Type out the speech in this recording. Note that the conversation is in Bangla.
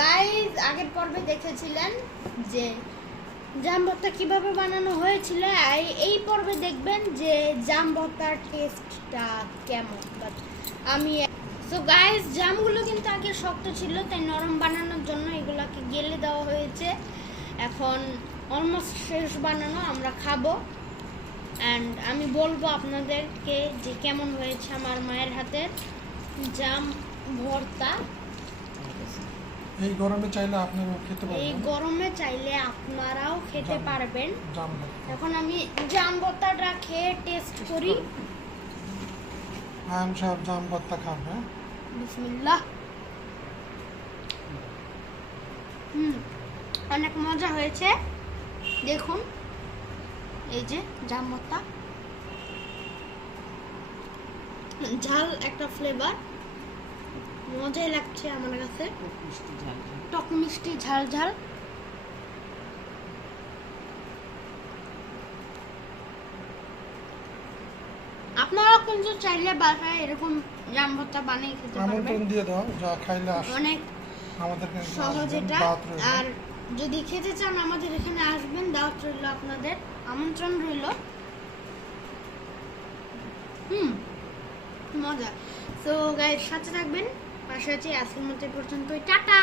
গাইজ আগের পর্বে দেখেছিলেন যে জাম ভর্তা কীভাবে বানানো হয়েছিল? আর এই পর্বে দেখবেন যে জাম ভর্তার টেস্টটা কেমন। বাট আমি সো গাইজ জামগুলো কিন্তু আগে শক্ত ছিল, তাই নরম বানানোর জন্য এগুলোকে গেলে দেওয়া হয়েছে। এখন অলমোস্ট শেষ বানানো আমরা খাব। অ্যান্ড আমি বলব আপনাদেরকে যে কেমন হয়েছে আমার মায়ের হাতের জাম ভর্তা। এই গরমে চাইলে আপনারাও খেতে পারবেন। এই গরমে চাইলে আপনারাও খেতে পারবেন। এখন আমি জাম ভর্তাটা খেয়ে টেস্ট করি। আম সাহেব জাম ভর্তা খান হ্যাঁ। বিসমিল্লাহ। হুম অনেক মজা হয়েছে। দেখুন এই যে জাম ভর্তা ঝাল একটা ফ্লেভার মজাই লাগছে আমার কাছে। টক মিষ্টি ঝাল ঝাল। আপনারাও কিন্তু চাইলে বাসায় এরকম জাম ভর্তা বানিয়ে খেতে পারবেন। আমন্ত্রণ দিয়ে দাও যা খাইলে অনেক আমাদেরকে সহজ এটা। আর যদি খেতে চান আমাদের এখানে আসবেন দাওয়াত রইল আপনাদের। আমন্ত্রণ রইল। হুম মজা। তো গাইড সাথে থাকবেন। পাশে আছি আজকের মতো পর্যন্তই। টাটা!